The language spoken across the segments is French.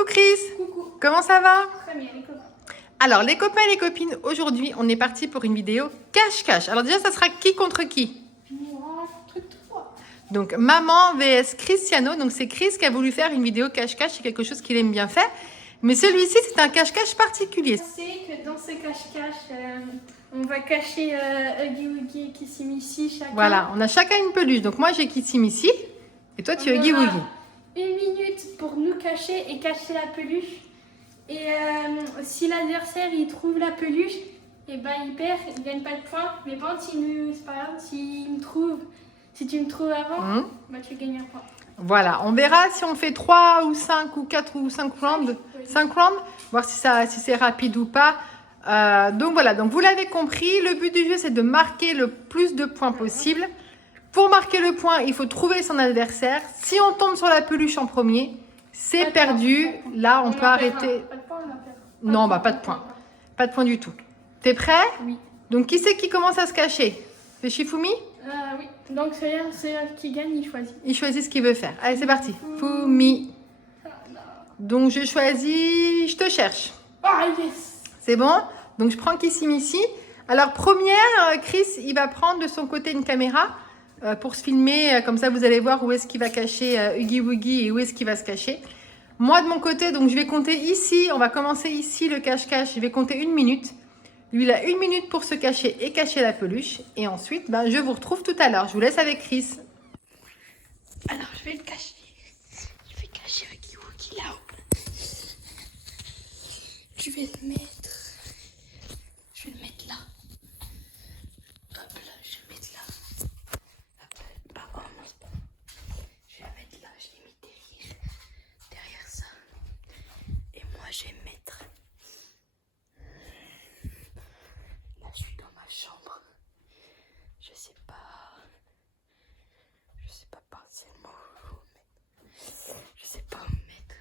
Coucou Chris. Coucou. Comment ça va? Très bien, les copains. Alors les copains et les copines, aujourd'hui on est parti pour une vidéo cache-cache. Alors déjà ça sera qui contre qui? Moi, truc 3. Donc maman vs Cristiano. Donc c'est Chris qui a voulu faire une vidéo cache-cache, c'est quelque chose qu'il aime bien faire. Mais celui-ci c'est un cache-cache particulier. Je sais que dans ce cache-cache, on va cacher Huggy Wuggy et Kissy Missy chacun. Voilà, on a chacun une peluche. Donc moi j'ai Kissy Missy et toi tu as Huggy Wuggy. Une minute pour nous cacher et cacher la peluche. Et si l'adversaire il trouve la peluche, et ben il perd, il gagne pas de points. Mais bon, c'est pas grave, si tu me trouves avant, bah tu gagnes un point. Voilà, on verra si on fait 3 ou 5 ou 4 ou 5 rounds. 5 rounds, voir si c'est rapide ou pas. Donc voilà, donc vous l'avez compris, le but du jeu c'est de marquer le plus de points possible. Pour marquer le point, il faut trouver son adversaire. Si on tombe sur la peluche en premier, c'est perdu. Là, on peut arrêter. Pas de points, on en perd. Non, bah pas de points. Pas de points du tout. T'es prêt? Oui. Donc qui c'est qui commence à se cacher? C'est Shifumi? Oui. Donc c'est qui gagne, il choisit. Il choisit ce qu'il veut faire. Allez, c'est parti. Fumi. Donc je choisis, je te cherche. Ah yes. C'est bon? Donc je prends Kissy Missy. Alors première, Chris, il va prendre de son côté une caméra pour se filmer. Comme ça, vous allez voir où est-ce qu'il va cacher Huggy Wuggy et où est-ce qu'il va se cacher. Moi, de mon côté, donc je vais compter ici. On va commencer ici le cache-cache. Je vais compter 1 minute. Lui, il a 1 minute pour se cacher et cacher la peluche. Et ensuite, ben, je vous retrouve tout à l'heure. Je vous laisse avec Chris. Alors, je vais le cacher. Je vais cacher Huggy Wuggy là-haut. Je vais le mettre. Je vais le mettre là. Hop là, je vais le mettre là. Hop là. Oh mince. Je vais le mettre là. Je l'ai mis derrière ça. Et moi, je vais me mettre. Là, je suis dans ma chambre. Je sais pas partiellement où mettre. Je sais pas où mettre.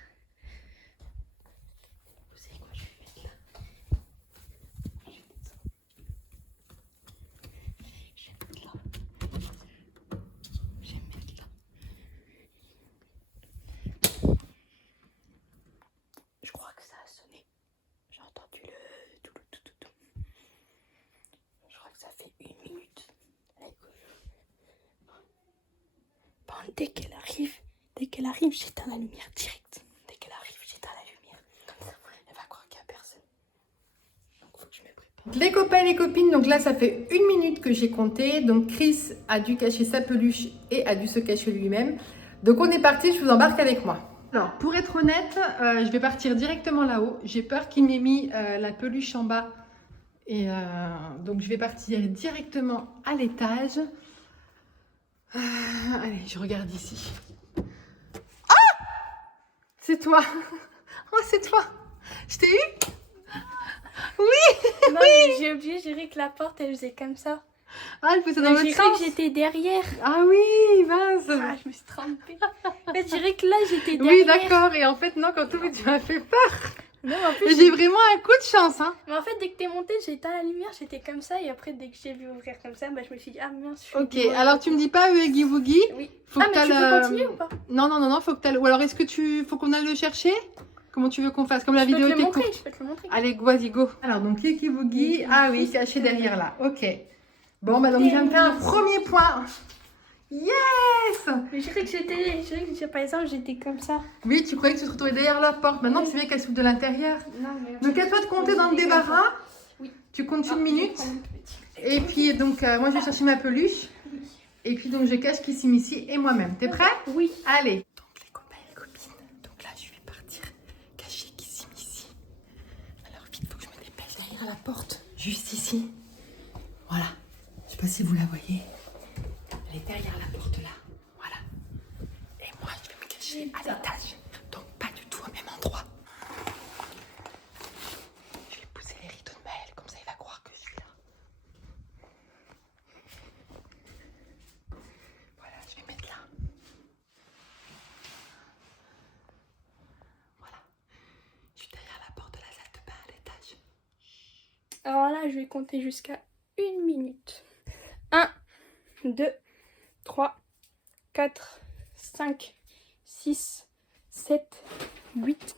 Vous savez quoi, je vais mettre là. Je vais mettre ça. Je vais mettre là. Je vais mettre là. Je crois que ça a sonné. J'ai entendu le tout. Je crois que ça fait 1 minute. Bon, dès qu'elle arrive, j'éteins la lumière direct. Dès qu'elle arrive, j'éteins la lumière. Comme ça, elle va croire qu'il n'y a personne. Donc, faut que je me prépare. Les copains et les copines, donc là, ça fait 1 minute que j'ai compté. Donc Chris a dû cacher sa peluche et a dû se cacher lui-même. Donc on est parti, je vous embarque avec moi. Alors, pour être honnête, je vais partir directement là-haut. J'ai peur qu'il m'ait mis la peluche en bas. Et donc, je vais partir directement à l'étage. Allez, je regarde ici. Ah! C'est toi! Oh, c'est toi! Je t'ai eu? Oui! Non, mais j'ai oublié, j'ai cru que la porte, elle faisait comme ça. Ah, elle faisait dans l'autre J'ai cru sens? que j'étais derrière. Ah oui, mince! Ah, je me suis trompée. En fait, je dirais que là, j'étais derrière. Oui, d'accord. Et en fait, non, quand tu m'as fait peur. Non, mais en plus, J'ai vraiment un coup de chance, hein. mais en fait, dès que t'es montée, j'ai éteint la lumière, j'étais comme ça. Et après, dès que j'ai vu ouvrir comme ça, bah, je me suis dit, ah mince, je suis Ok, désolée. alors tu me dis pas Huggy Wuggy. Oui. Faut que Mais tu peux continuer ou pas? Non, faut que t'ailles. Ou alors est-ce que faut qu'on aille le chercher? Comment tu veux qu'on fasse? Comme la Je peux vidéo te le était montrer, courte. je peux te le montrer. Allez, vas-y, go. Alors, donc Huggy Wuggy. Ah oui, caché derrière là. Ok. Bon, bah donc j'ai fait un premier point. Yes! Mais je dirais que par exemple, j'étais comme ça. Oui, tu croyais que tu te retrouvais derrière leur porte. Maintenant, tu sais bien qu'elle s'ouvre de l'intérieur. Non, mais... Donc, à toi de compter dans le débarras. Oui. Tu comptes 1 minute. Et puis, donc, moi, je vais chercher ma peluche. Et puis, donc, je cache Kissy Missy et moi-même. T'es prêt? Oui. Allez. Donc, les copains et les copines. Donc là, je vais partir cacher Kissy Missy. Alors, vite, faut que je me dépêche derrière la porte. Juste ici. Voilà. Je sais pas si vous la voyez. Elle est derrière la porte là. Voilà. Et moi, je vais me cacher à l'étage. Donc, pas du tout au même endroit. Je vais pousser les rideaux de Maël. Comme ça, il va croire que je suis là. Voilà, je vais mettre là. Voilà. Je suis derrière la porte de la salle de bain à l'étage. Alors là, je vais compter jusqu'à 1 minute. 1, 2, 3, 4, 5, 6, 7, 8,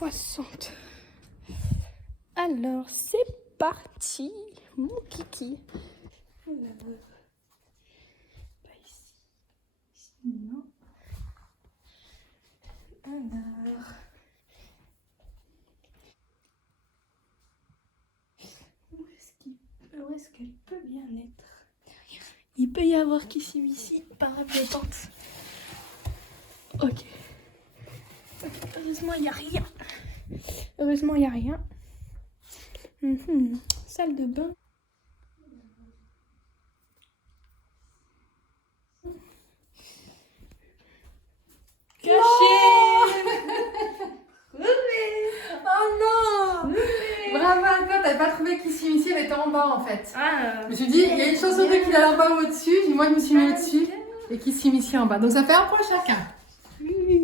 60. Alors, c'est parti, mon kiki. Alors, pas ici. Ici, non. Alors... Où est-ce qu'elle peut bien être? Il peut y avoir qu'ici, parapluie-pente. Ok. Heureusement, il n'y a rien. Heureusement, il n'y a rien. Salle de bain. Oh non! Bravo à toi, t'avais pas trouvé qu'ici, elle était en bas en fait. Ah, Je me suis dit, il y a une chance sur deux qu'il est en bas ou au-dessus. Moi, je me suis mis au-dessus. Et qu'ici en bas. Donc ça fait un point chacun.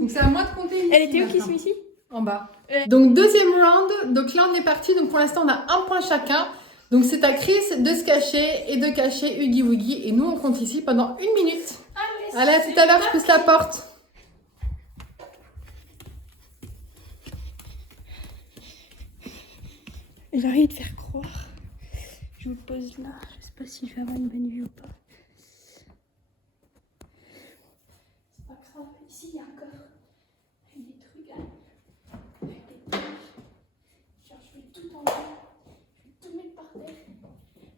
Donc c'est à moi de compter. Elle était où maintenant. ici? En bas. Donc deuxième round. Donc là, on est parti. Donc pour l'instant, on a un point chacun. Donc c'est à Chris de se cacher et de cacher Huggy Wuggy. Et nous, on compte ici pendant 1 minute. Allez, à tout à l'heure, je pousse la porte. J'ai envie de faire croire. Je vous pose là. Je sais pas si je vais avoir une bonne vue ou pas. C'est pas grave. Ici, il y a un coffre. Avec des trucs là. Avec des pages. Genre, je vais tout enlever. Je vais tout mettre par terre.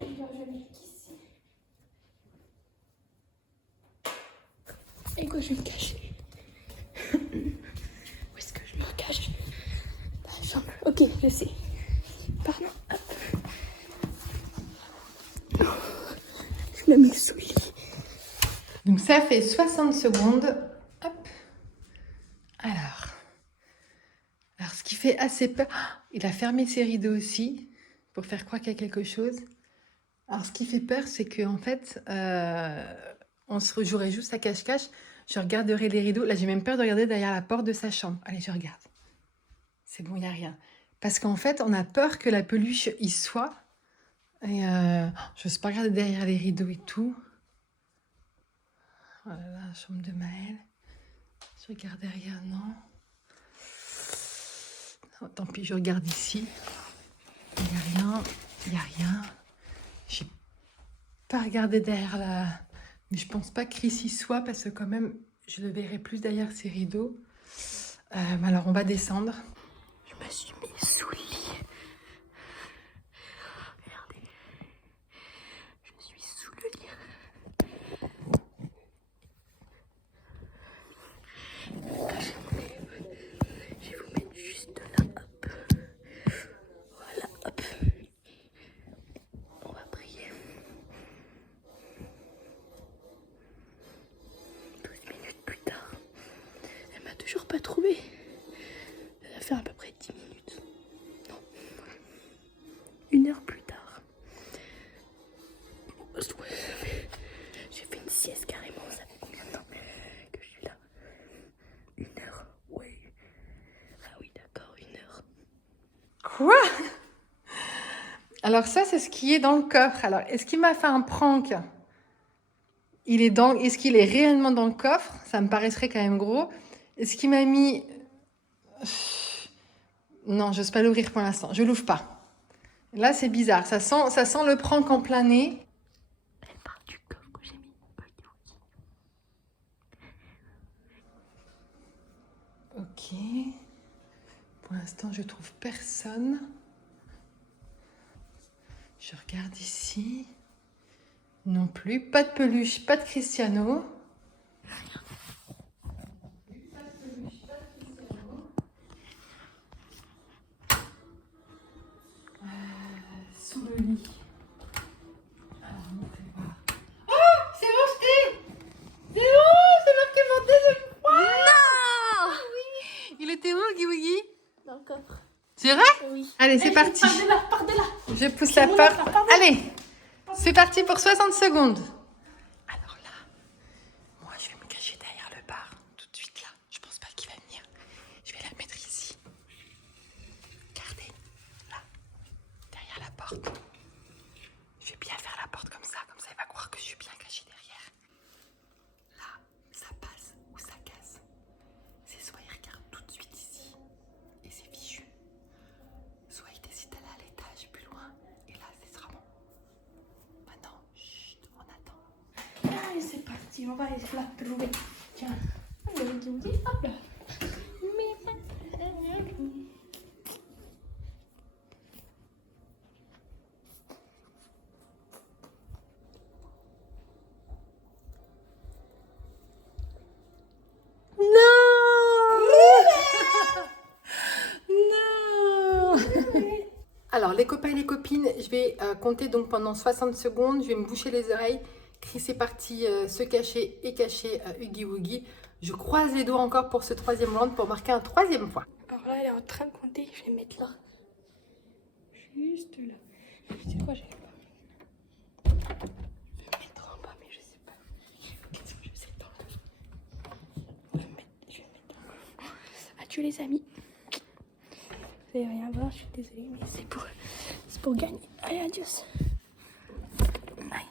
Et genre, je vais mettre ici. Et quoi, je vais me cacher. Où est-ce que je me cache? Dans la chambre. Ok, je sais. Pardon. Hop. Je le mets sous le lit. Donc ça fait 60 secondes. Hop. Alors, ce qui fait assez peur. Il a fermé ses rideaux aussi pour faire croire qu'il y a quelque chose. Alors, ce qui fait peur, c'est qu'en fait, on se rejouerait juste à cache-cache. Je regarderai les rideaux. Là, j'ai même peur de regarder derrière la porte de sa chambre. Allez, je regarde. C'est bon, il n'y a rien. Parce qu'en fait, on a peur que la peluche y soit. Et je n'ose pas regarder derrière les rideaux et tout. Oh là là, la chambre de Maëlle. Je regarde derrière, non. Non, tant pis, je regarde ici. Il n'y a rien. Il n'y a rien. J'ai pas regardé derrière la... Mais je pense pas que Chris y soit parce que quand même, je le verrai plus derrière ces rideaux. Alors, on va descendre. Je me suis mis sous le lit. Regardez. Je suis sous le lit. Je vais vous mettre juste là. Hop. Voilà. Hop. On va prier. 12 minutes plus tard. Elle m'a toujours pas trouvé. Ça va faire à peu près 10 minutes. Non. 1 heure plus tard. J'ai fait une sieste carrément. Ça fait combien de temps que je suis là? 1 heure. Oui. Ah oui, d'accord, 1 heure. Quoi? Alors ça, c'est ce qui est dans le coffre. Alors, est-ce qu'il m'a fait un prank? Est-ce qu'il est réellement dans le coffre? Ça me paraîtrait quand même gros. Est-ce qu'il m'a mis... Non, j'ose pas l'ouvrir pour l'instant. Je l'ouvre pas. Là, c'est bizarre. Ça sent le prank en plein nez. Elle part du coffre que j'ai mis. Ok. Pour l'instant, je trouve personne. Je regarde ici. Non plus. Pas de peluche, pas de Cristiano. Sous le lit. Alors, on va voir. Oh, c'est monté. C'est bon, c'est marqué mon deuxième fois. Non! Il était où, Huggy Wuggy? Dans le coffre. C'est vrai? Oui. Allez, c'est parti. Par de là. Je pousse la porte. Allez, c'est parti pour 60 secondes. Alors là, moi, je vais me cacher derrière le bar. Tout de suite là. Je pense pas qu'il va venir. Je vais la mettre ici. Regardez, là, derrière la porte. Je vais bien faire la porte comme ça il va croire que je suis bien cachée derrière. Là, ça passe ou ça casse. C'est soit il regarde tout de suite ici, et c'est fichu. Allez, c'est parti, on va essayer de la trouver. Tiens, hop là. Non. Alors, les copains et les copines, je vais compter donc pendant 60 secondes. Je vais me boucher les oreilles. Chris est parti se cacher et cacher Huggy Wuggy. Je croise les doigts encore pour ce troisième round pour marquer un troisième point. Alors là, elle est en train de compter. Je vais mettre là. Juste là. C'est quoi, j'ai pas. Je vais mettre en bas, mais je sais pas. Je sais pas. Je vais mettre en bas. Adieu les amis. Vous allez rien voir, je suis désolée, mais c'est pour gagner. Allez, adieu. Aïe.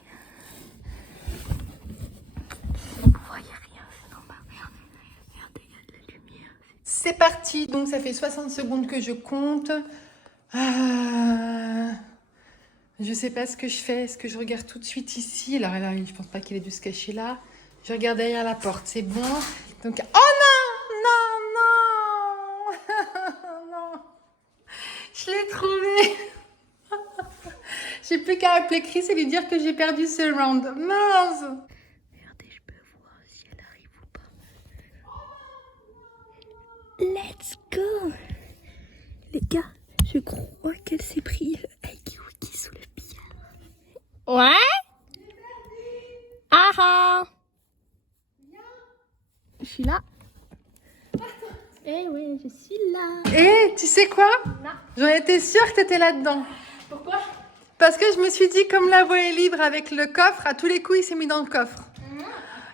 Vous voyez rien, c'est normal. Regardez, il y a de la lumière. C'est parti, donc ça fait 60 secondes que je compte. Je sais pas ce que je fais. Est-ce que je regarde tout de suite ici? Alors là, je pense pas qu'il ait dû se cacher là. Je regarde derrière la porte, c'est bon. Donc, oh non, non, non, non. Je l'ai trouvé. J'ai plus qu'à appeler Chris et lui dire que j'ai perdu ce round. Mince. Regardez, je peux voir si elle arrive ou pas. Let's go! Les gars, je crois qu'elle s'est pris le Huggy Wuggy sous le billard. Ouais? Ah ah! Je suis là. Eh oui, je suis là. Et tu sais quoi? Non. J'en étais sûre que t'étais là-dedans. Pourquoi? Parce que je me suis dit, comme la voie est libre avec le coffre, à tous les coups, il s'est mis dans le coffre.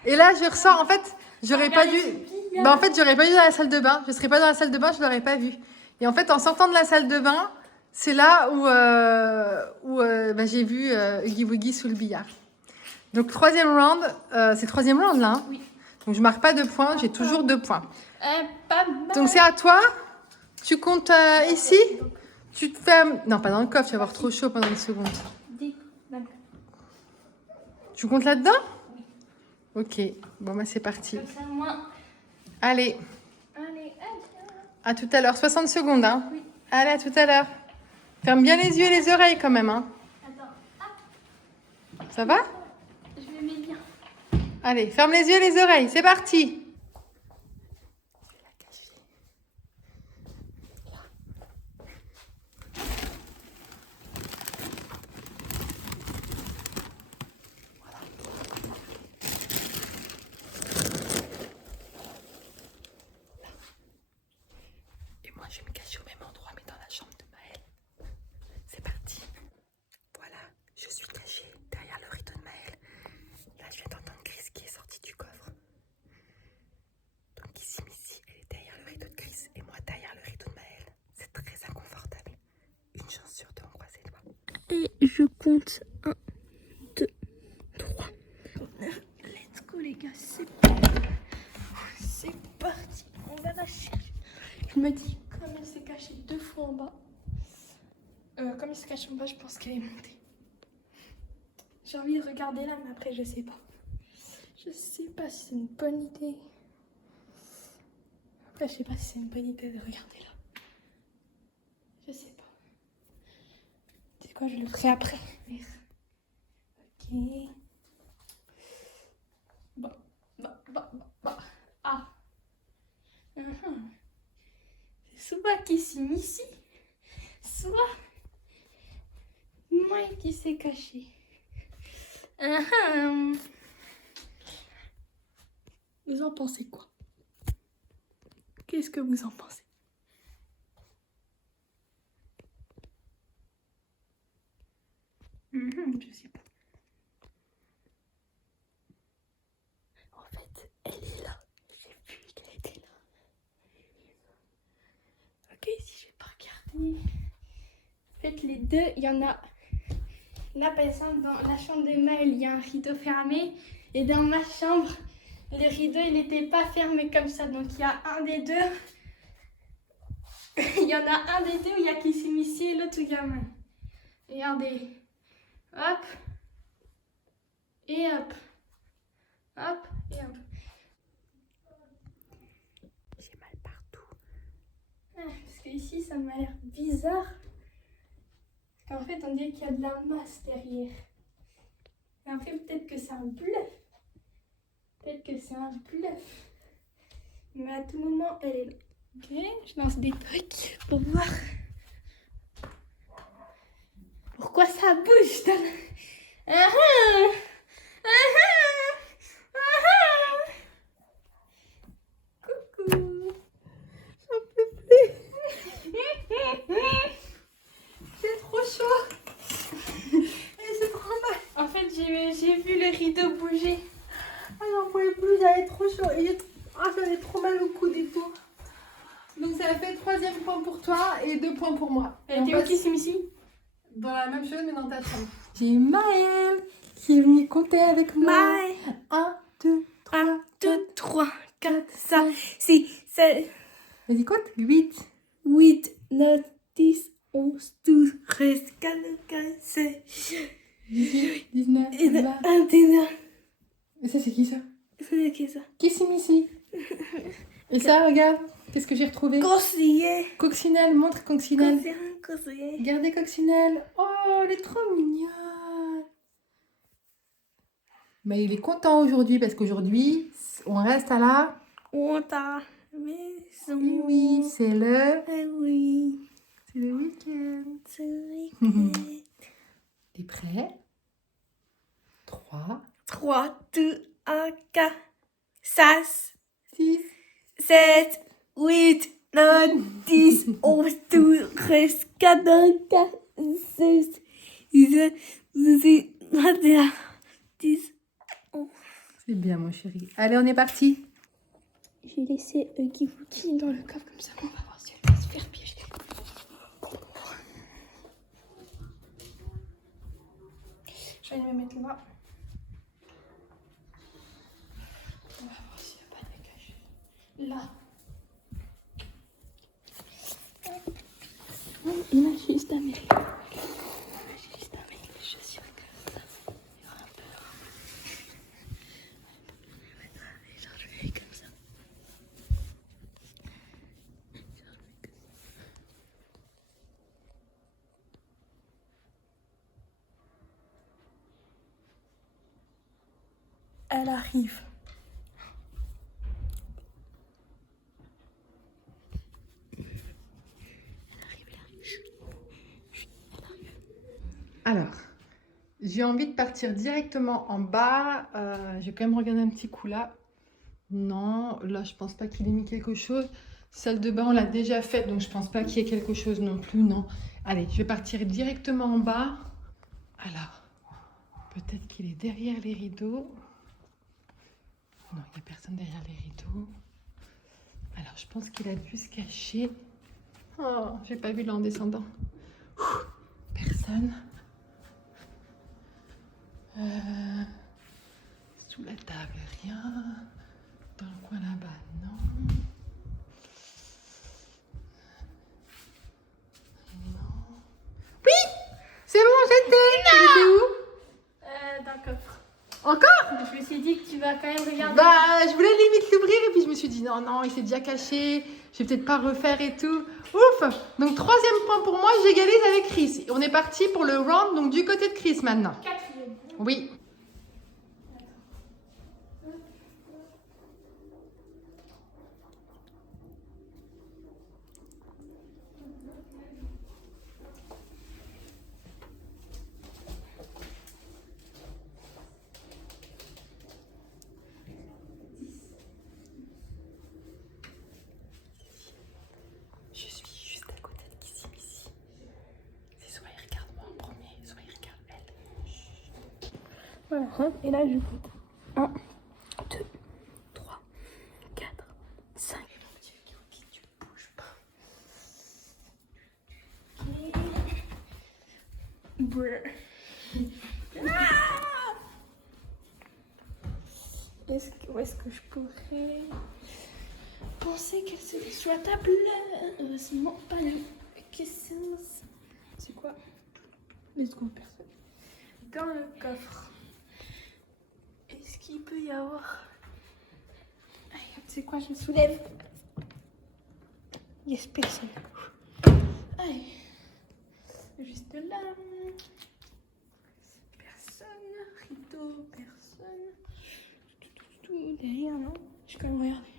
Et là, je ressors. En fait, j'aurais pas dû. Bah, en fait, j'aurais pas dû dans la salle de bain. Je serais pas dans la salle de bain, je l'aurais pas vu. Et en fait, en sortant de la salle de bain, c'est là où bah, j'ai vu Huggy Wuggy sous le billard. Donc, troisième round. C'est le troisième round, là. Hein. Oui. Donc, je marque pas de points. J'ai toujours 2 points. Pas mal. Donc, c'est à toi. Tu comptes ici. Tu te fais... Non, pas dans le coffre. Tu vas avoir trop chaud pendant une seconde. Tu comptes là-dedans? Ok. Bon, bah, c'est parti. Comme ça, moi. Allez. Allez, À tout à l'heure. 60 secondes, hein. Oui. Allez, à tout à l'heure. Ferme bien les yeux et les oreilles quand même, hein. Attends. Ça va? Je me mets bien. Allez, ferme les yeux et les oreilles. C'est parti. Et moi, je vais me cacher au même endroit, mais dans la chambre de Maëlle. C'est parti. Voilà, je suis cachée derrière le rideau de Maëlle. Là, je viens d'entendre Chris qui est sorti du coffre. Donc ici, Missy, elle est derrière le rideau de Chris et moi derrière le rideau de Maëlle. C'est très inconfortable. Une chance sur 2, on croise les doigts. Et je compte 1, 2, 3. Let's go les gars, c'est parti. On va la chercher. Je me dis, comme elle s'est cachée 2 fois en bas, comme elle s'est cachée en bas, je pense qu'elle est montée. J'ai envie de regarder là, mais après je sais pas. Je sais pas si c'est une bonne idée. Après je sais pas si c'est une bonne idée de regarder là. Je sais pas. C'est quoi, je le ferai après. Ok. Bon. Ah. C'est soit qui s'est mis ici, soit moi qui s'est caché. Vous en pensez quoi? Qu'est-ce que vous en pensez? Je sais pas. En fait, elle est là. J'ai vu qu'elle était là. Ok, si je vais pas regarder. En fait, les deux, il y en a. Là, par exemple, dans la chambre de Maëlle, il y a un rideau fermé. Et dans ma chambre, le rideau, il n'était pas fermé comme ça. Donc, il y a un des deux. Il y en a un des deux où il y a Kissy Missy et l'autre où il y a Maëlle. Regardez. Hop. Et hop. Hop, et hop. J'ai mal partout. Parce que ici, ça m'a l'air bizarre. Parce qu'en fait, on dirait qu'il y a de la masse derrière. Et après, peut-être que c'est un bluff. Peut-être que c'est un bluff. Mais à tout moment, elle est là. Ok, je lance des trucs pour voir pourquoi ça bouge. Ah ah, ah ah, coucou. J'en peux plus. C'est trop chaud. Et c'est trop mal. En fait, j'ai vu le rideau bouger. Ah, j'en pouvais plus, j'avais trop chaud. Et j'avais trop mal au coude et tout. Donc ça fait 3e point pour toi et 2 points pour moi. Et Elle on était où passe qui c'est ici? dans la même chose mais dans ta chambre. J'ai Maëlle qui est venue compter avec moi. Maëlle. 1, 2, 3, 1, 2, 3, 4, 5, 6, 7, vas-y compte. 8. 8, 9, 10, 11, 12, 13, 14, 15, 16, 19, 20. 21. Et ça c'est qui ça? C'est qui ça? Kissimisi. Et ça regarde, qu'est-ce que j'ai retrouvé? Conseiller. Coccinelle, montre Coccinelle. Conseiller. Regardez Coccinelle. Oh, elle est trop mignonne. Mais il est content aujourd'hui parce qu'aujourd'hui, on reste à la... On t'a maison. Oui, oui, c'est le... Eh oui. C'est le week-end. C'est le week-end. T'es prêt? 3, 3, 2, 1, 4, 5, 6, 7, 8, 9, 10, 11, 12, 13, 14, 15, 16, 17, 18, 21, 10, 11. c'est bien mon chéri. Allez, on est parti. J'ai laissé Huggy Wuggy dans le coffre comme ça, on va voir si elle va se faire piéger. Je vais me mettre là. On va voir s'il n'y a pas de décage. Là. Il a juste à mettre. Il a juste à mettre les chaussures comme ça. Il y aura un peu. Genre, je vais comme ça. Elle arrive. Alors, j'ai envie de partir directement en bas. Je vais quand même regarder un petit coup là. Non, là, je pense pas qu'il ait mis quelque chose. Salle de bain, on l'a déjà faite, donc je pense pas qu'il y ait quelque chose non plus, non. Allez, je vais partir directement en bas. Alors, peut-être qu'il est derrière les rideaux. Non, il n'y a personne derrière les rideaux. Alors, je pense qu'il a dû se cacher. Oh, j'ai pas vu là en descendant. Ouh, personne. Sous la table, rien. Dans le coin là-bas, non. Non. Oui, c'est bon, j'étais. J'étais où? Dans le coffre. Encore? Je me suis dit que tu vas quand même regarder. Bah, je voulais limite l'ouvrir et puis je me suis dit non, non, il s'est déjà caché. Je vais peut-être pas refaire et tout. Ouf! Donc, 3e point pour moi, j'égalise avec Chris. On est parti pour le round, donc du côté de Chris maintenant. 4e. Oui. Je suis juste à côté de Kissimisi. C'est soit il regarde moi en premier, soit il regarde elle. Voilà, et là je compte. 1, 2, 3, 4, 5. Mon Dieu, Yuki, tu ne bouges pas. Brr. Ah, où est-ce que je pourrais penser qu'elle se sur la table? Heureusement, pas nous. Qu'est-ce que c'est quoi? Let's go, personne. Dans le coffre. Est-ce qu'il peut y avoir Allez, tu sais quoi, je me soulève. Yes, personne. Allez. Juste là. Personne. Rideau, personne. Tout derrière, non? Je vais quand même regarder.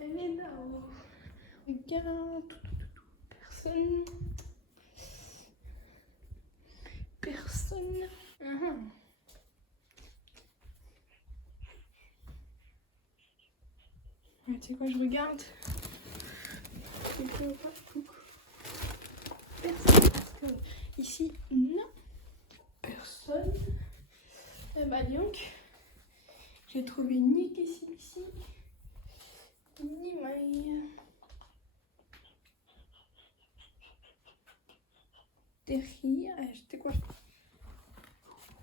Elle est là-haut. Regarde. Personne. Personne. Tu sais quoi, je regarde. Personne. Ici, non. Personne. Eh bah donc, j'ai trouvé ni ici, ni Maï. Derrière, c'était quoi?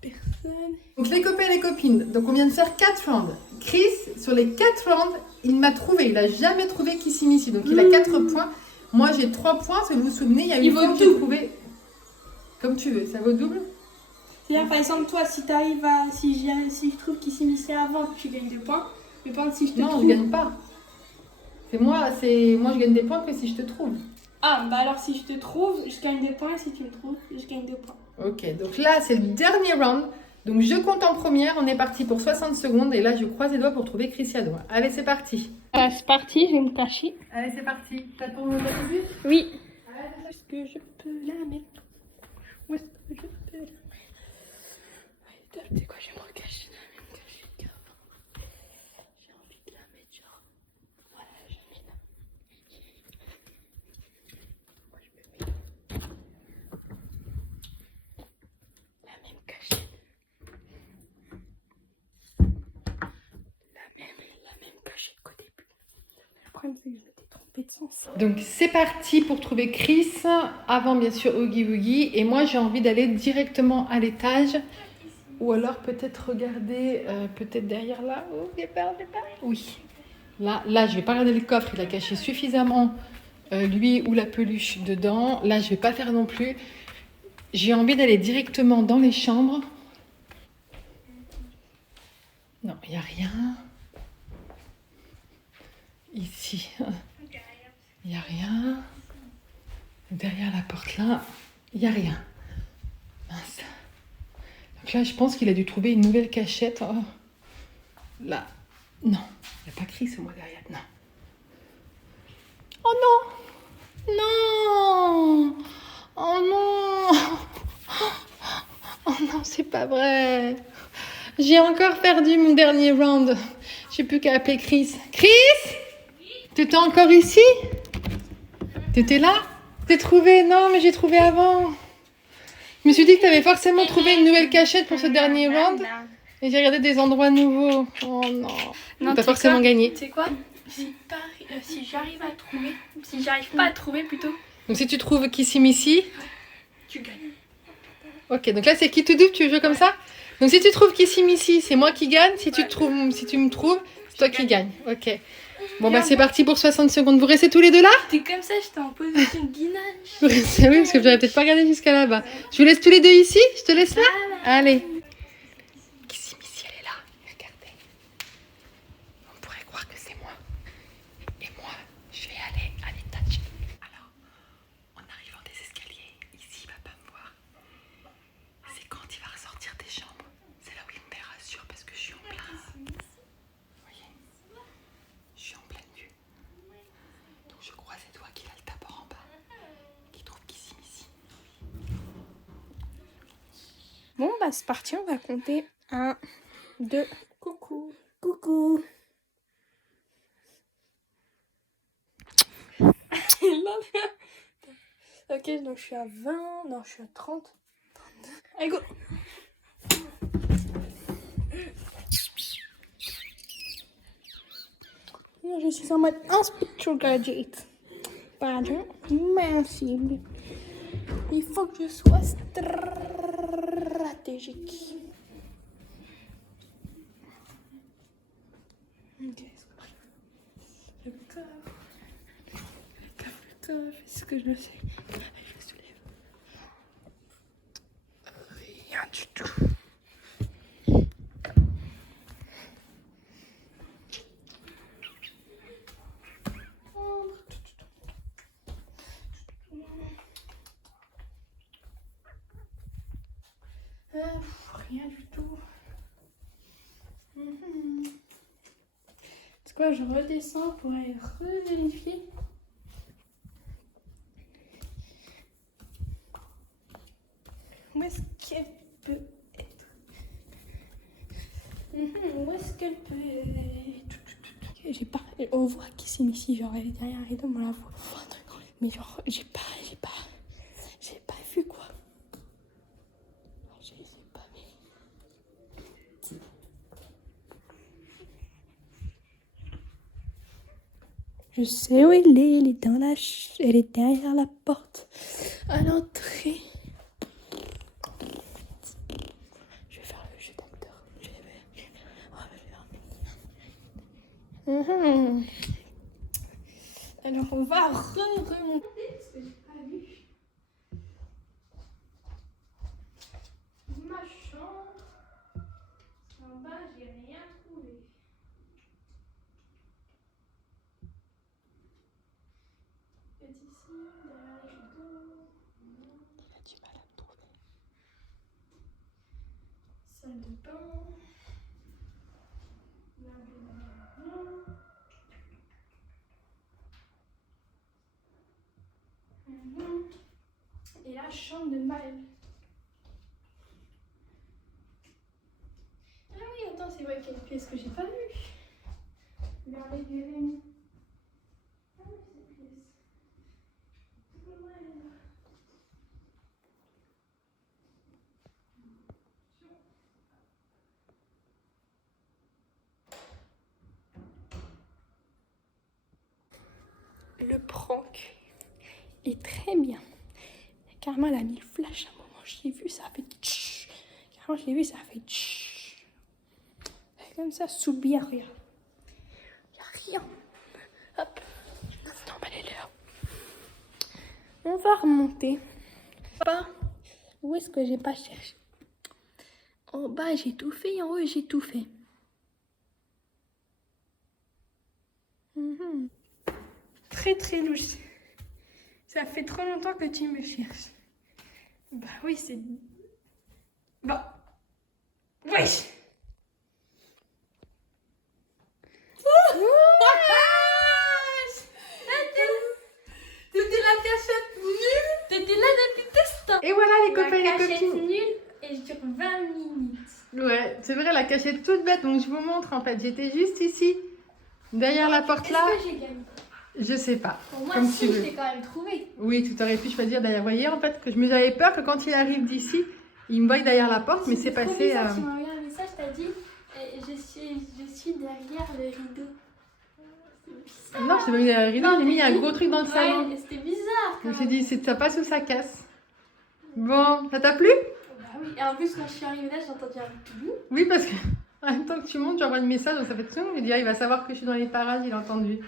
Personne. Donc les copains et les copines, donc on vient de faire 4 rounds. Chris, sur les 4 rounds, il m'a trouvé. Il n'a jamais trouvé Kissimisi. Donc il a 4 points. Moi j'ai 3 points. Si vous vous souvenez, il y a une fois que j'ai trouvé. Comme tu veux, ça vaut double. C'est-à-dire, par exemple, toi, si t'arrives à. Si je trouve qu'il s'initiait avant, tu gagnes 2 points. Mais par exemple, si je te Non, trouve. je gagne pas. Moi je gagne des points que si je te trouve. Ah, bah alors si je te trouve, je gagne 2 points. Et si tu me trouves, je gagne 2 points. Ok, donc là c'est le dernier round. Donc je compte en première. On est parti pour 60 secondes. Et là je croise les doigts pour trouver Cristiano. Allez, c'est parti. C'est parti, je vais me cacher. Allez, c'est parti. T'as ton autobus? Oui. Est-ce que je peux la mettre? Où est-ce que je peux la mettre? Tu sais quoi, je vais me recacher dans la même cachette qu'avant. J'ai envie de la mettre genre. Voilà, je mets là. Moi, je me mets la même cachette. La même cachette qu'au début. Le problème, c'est que je m'étais trompée de sens. Donc c'est parti pour trouver Chris, avant bien sûr Oogie Boogie, et moi j'ai envie d'aller directement à l'étage, ou alors peut-être regarder, peut-être derrière là, oh départ, oui. Là je vais pas regarder le coffre, il a caché suffisamment lui ou la peluche dedans, là je vais pas faire non plus, j'ai envie d'aller directement dans les chambres. Non, il n'y a rien. Ici. Il n'y a rien. Derrière la porte là, il n'y a rien. Mince. Donc là, je pense qu'il a dû trouver une nouvelle cachette. Oh. Là. Non. Il n'y a pas Chris au moins derrière. Non. Oh non. Non. Oh non. Oh non, c'est pas vrai. J'ai encore perdu mon dernier round. J'ai plus qu'à appeler Chris. Chris? T'étais encore ici? T'étais là? T'es trouvé? Non, mais j'ai trouvé avant. Je me suis dit que t'avais forcément trouvé une nouvelle cachette pour ce dernier round. Et j'ai regardé des endroits nouveaux. Oh non. T'as forcément gagné. Tu sais quoi? Si j'arrive à trouver, si j'arrive pas à trouver plutôt, Donc si tu trouves Kissimisi, tu gagnes. ok, donc là c'est qui tout double, tu veux jouer comme ça? Donc si tu trouves Kissimisi, c'est moi qui gagne. Si tu me trouves, c'est toi qui gagne. Ok. Bon bah c'est parti pour 60 secondes. Vous restez tous les deux là? T'es comme ça, j'étais en position de guinage. Vous restez, oui, parce que j'aurais peut-être pas regardé jusqu'à là-bas. Je vous laisse tous les deux ici? Je te laisse là? Allez. Kissimisi, elle est là. Regardez. On pourrait croire que c'est moi. Et moi, je vais aller à l'étage. Alors, en arrivant des escaliers, ici, il va pas me voir. C'est quand il va ressortir des chambres. C'est là où il me rassure parce que je suis en plein. Vous voyez? Je suis en pleine vue. Donc je croise les doigts qu'il a le tabord en bas. Qu'il trouve Kissimisi. Bon, bah c'est parti, on va compter. 1, 2, coucou. Coucou. Ok, donc je suis à 20, non, je suis à 30. Allez, go. Je suis en mode Inspector Gadget. Pardon, merci. Il faut que je sois stratégique. Ok, le coffre, est-ce que je le sais? Je le soulève. Rien du tout. C'est quoi, je redescends pour aller revérifier. Où est-ce qu'elle peut être? Où est-ce qu'elle peut être? Ok, j'ai pas. On voit qui c'est ici, genre elle est derrière un rideau, on la voit. Mais genre, j'ai pas vu quoi. Je sais pas, mais. Je sais où elle est dans la elle est derrière la porte à l'entrée. Je vais faire le jeu d'acteur. Alors on va remonter parce que j'ai pas vu. Ma chambre. En bas, j'ai rien trouvé. Peut-être ici, derrière les rideaux. Il a du mal à me trouver. Salle de bain. Et la chambre de Maëlle. Ah oui, attends, c'est vrai quelle pièce que j'ai pas vue. Regardez, il y avait mis. Ah oui, cette pièce. Comment elle est là? Le prank est très bien. Carrément, elle a mis le flash à un moment. Je l'ai vu, ça a fait tch. Carrément, je l'ai vu, ça a fait tch. Comme ça, sous bien, regarde. Il n'y a rien. Hop. Non, mais elle est là. On va remonter. Pas. Où est-ce que j'ai pas cherché? En bas, j'ai tout fait. En haut, j'ai tout fait. Très, très louche. Ça fait trop longtemps que tu me cherches. Bah oui, c'est... Bah... Wesh. C'était la cachette nulle. T'étais là depuis testant. Et voilà les copains et les La cachette copines. nulle et je dure 20 minutes. Ouais, c'est vrai, la cachette toute bête, donc je vous montre en fait. J'étais juste ici, derrière la porte là. Est-ce que j'ai gagné? Je sais pas. Pour moi, Comme si, tu je veux. l'ai quand même trouvé. Oui, tu aurais pu choisir derrière. Vous voyez en fait que je me avais peur que quand il arrive d'ici, il me voie derrière la porte, mais c'est trop passé. bizarre, tu m'as envoyé un message, t'as dit je suis derrière le rideau. C'est bizarre. Non, je t'ai pas mis derrière le rideau, Non, j'ai mis t'as un dit- gros truc dans le salon. Ouais, c'était bizarre. Je me quand suis même. dit, ça passe ou ça casse. Bon, ça t'a plu? Bah oui, et en plus, quand je suis arrivée là, j'ai entendu un boum. Oui, parce que en même temps que tu montes, j'envoie le message, donc ça fait tout. Je dis, ah, il va savoir que je suis dans les parages, il a entendu.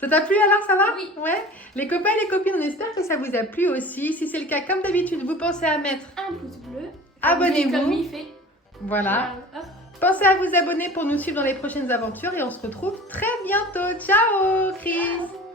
Ça t'a plu alors, ça va? Oui. Ouais. Les copains et les copines, on espère que ça vous a plu aussi. Si c'est le cas, comme d'habitude, vous pensez à mettre Un pouce bleu. abonnez-vous. Comme il fait. Voilà. Hop. Pensez à vous abonner pour nous suivre dans les prochaines aventures et on se retrouve très bientôt. Ciao, Chris! Ciao.